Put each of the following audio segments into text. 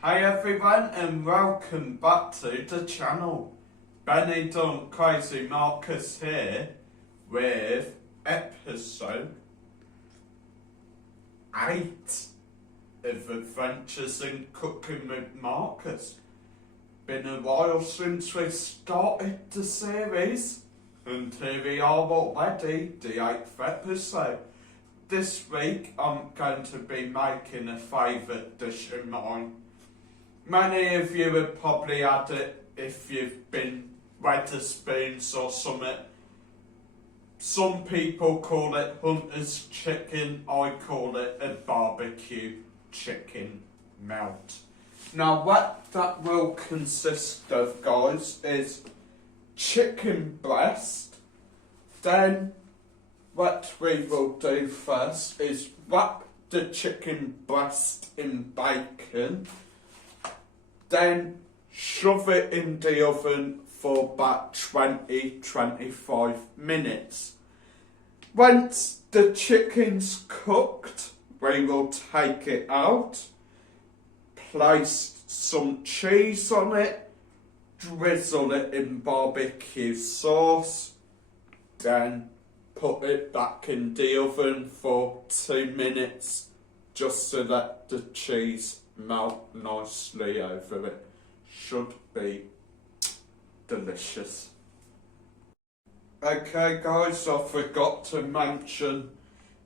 Hi everyone and welcome back to the channel. Benny Done Crazy Marcus here with episode 8 of Adventures in Cooking with Marcus. Been a while since we started the series and here we are already, the 8th episode. This week I'm going to be making a favourite dish of mine. Many of you have probably had it if you've been Wetherspoons or something. Some people call it hunter's chicken, I call it a barbecue chicken melt. Now what that will consist of, guys, is chicken breast. Then what we will do first is wrap the chicken breast in bacon. Then shove it in the oven for about 20-25 minutes. Once the chicken's cooked, we will take it out, place some cheese on it, drizzle it in barbecue sauce, then put it back in the oven for 2 minutes just so that the cheese melt nicely over it. Should be delicious. Okay guys, I forgot to mention,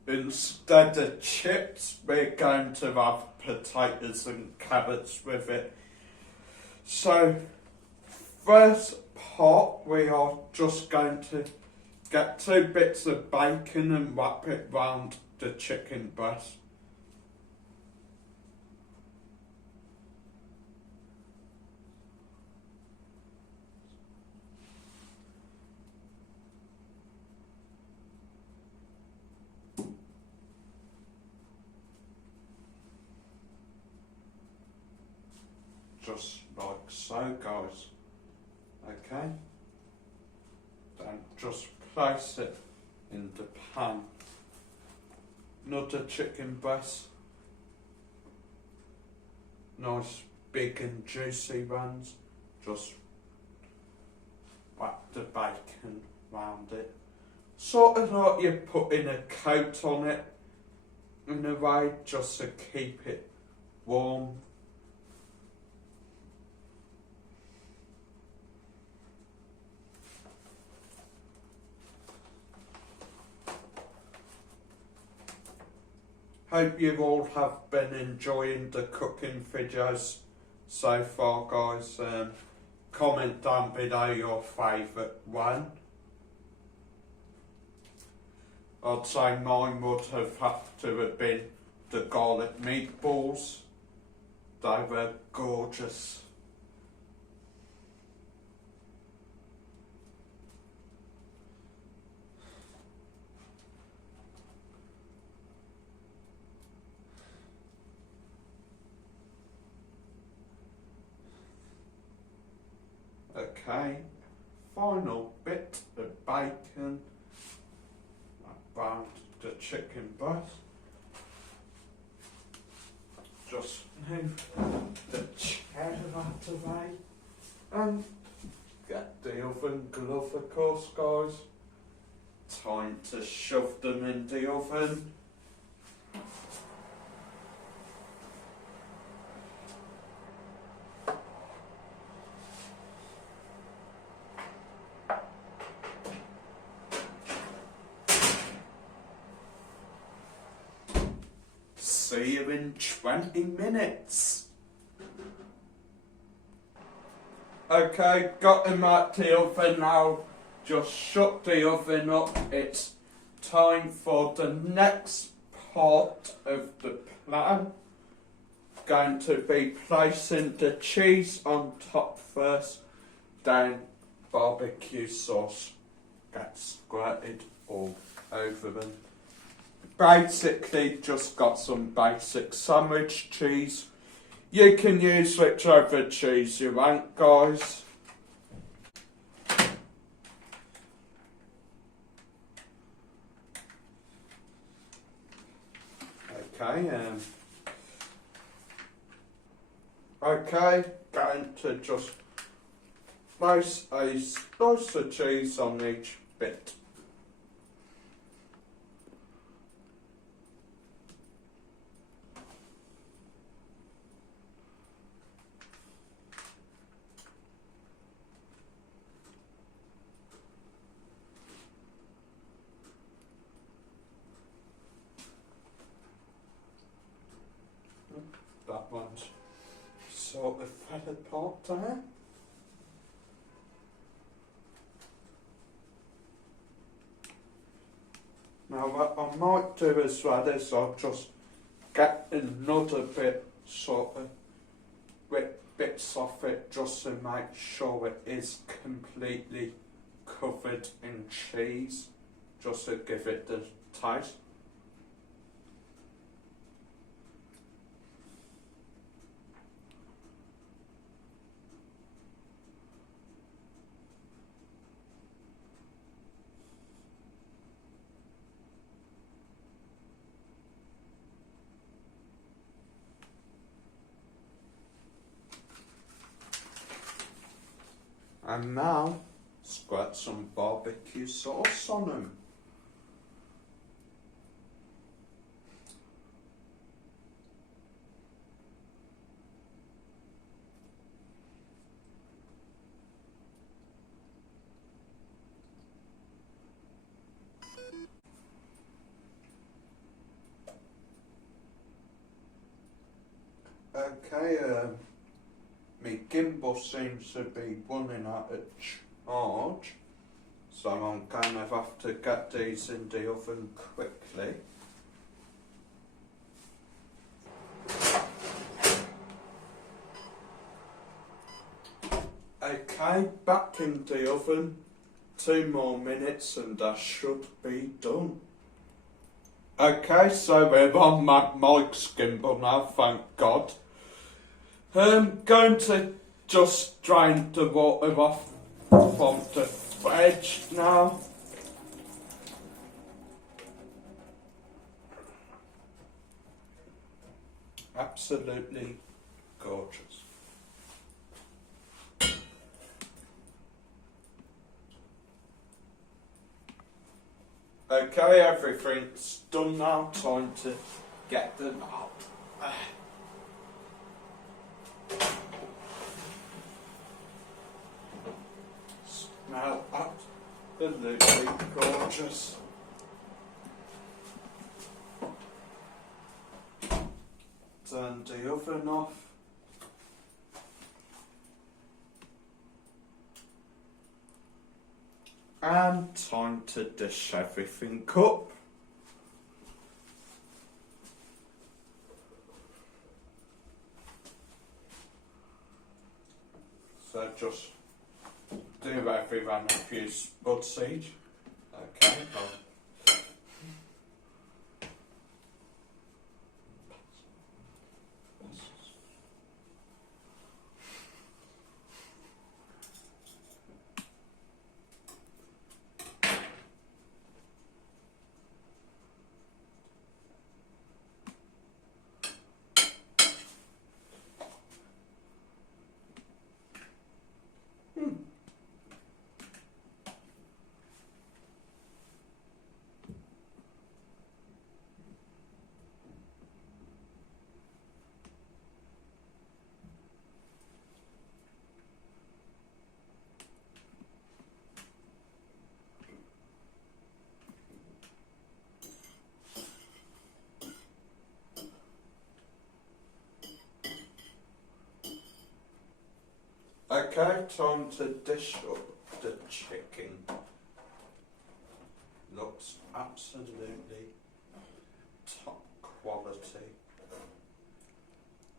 instead of chips we're going to have potatoes and carrots with it. So first part, we are just going to get 2 bits of bacon and wrap it round the chicken breast. Just like so, guys. Okay, then just place it in the pan. Another chicken breast, nice big and juicy ones. Just wrap the bacon round it, sort of like you're putting a coat on it in a way, just to keep it warm. Hope you all have been enjoying the cooking videos so far, guys. Comment down below your favourite one. I'd say mine would have had to have been the garlic meatballs. They were gorgeous. Okay, final bit of bacon around the chicken breast. Just move the chair out of the way and get the oven glove, of course, guys. Time to shove them in the oven. See you in 20 minutes. Okay, got them out the oven now. Just shut the oven up. It's time for the next part of the plan. Going to be placing the cheese on top first, then barbecue sauce gets squirted all over them. Basically just got some basic sandwich cheese. You can use whichever cheese you want, guys. Okay, Okay, going to just place a slice of cheese on each bit. That one's sort of fell apart there. Now what I might do as well is I'll just get another bit sort of rip bits off it just to make sure it is completely covered in cheese, just to give it the taste. And now, squirt some barbecue sauce on them. Okay, my gimbal seems to be running out of charge, so I'm going to have to get these in the oven quickly. Okay, back in the oven, 2 more minutes and that should be done. Okay, so we're on Mike's gimbal now, thank God. Going to just drain the water off from the veg now. Absolutely gorgeous. Okay, everything's done now, time to get them out. Smell absolutely gorgeous. Turn the oven off. And time to dish everything up. So just do everyone a few spud seed. Okay. Okay, time to dish up the chicken. Looks absolutely top quality.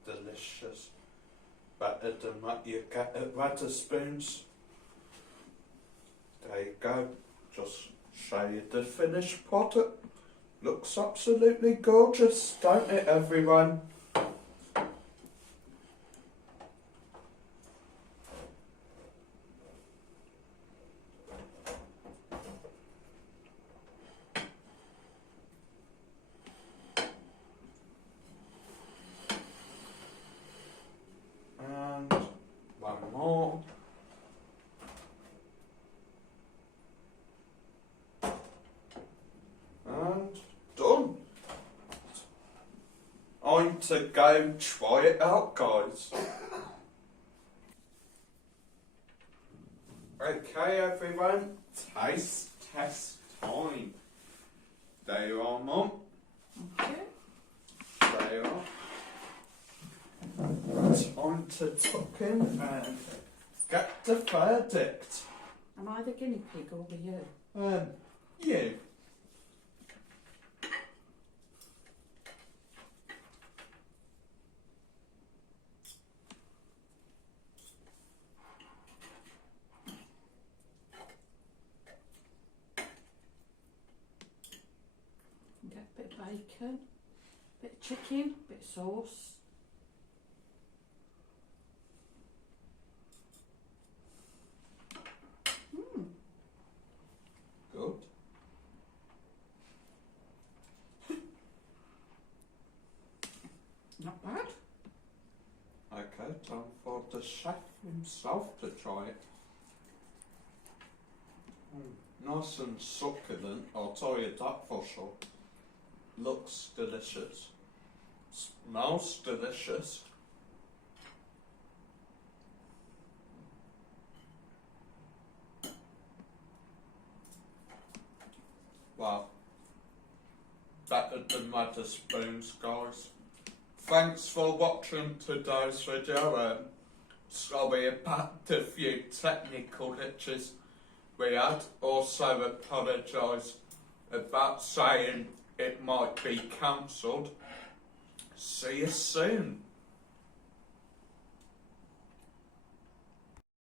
Delicious. Better than what you get at Wetherspoons. There you go. Just show you the finished product. Looks absolutely gorgeous, don't it, everyone? to go try it out, guys. Okay, everyone, taste test time. There you are, Mum. Okay. There you are. Time to tuck in and get the verdict. Am I the guinea pig or the you? You. Get a bit of bacon, bit of chicken, bit of sauce. Good. Not bad. Okay, time for the chef himself to try it. Nice and succulent, I'll tell you that for sure. Looks delicious. Smells delicious. Wow. Better than Wetherspoons, guys. Thanks for watching today's video. Sorry about the few technical glitches we had. Also apologise about saying it might be cancelled. See you soon.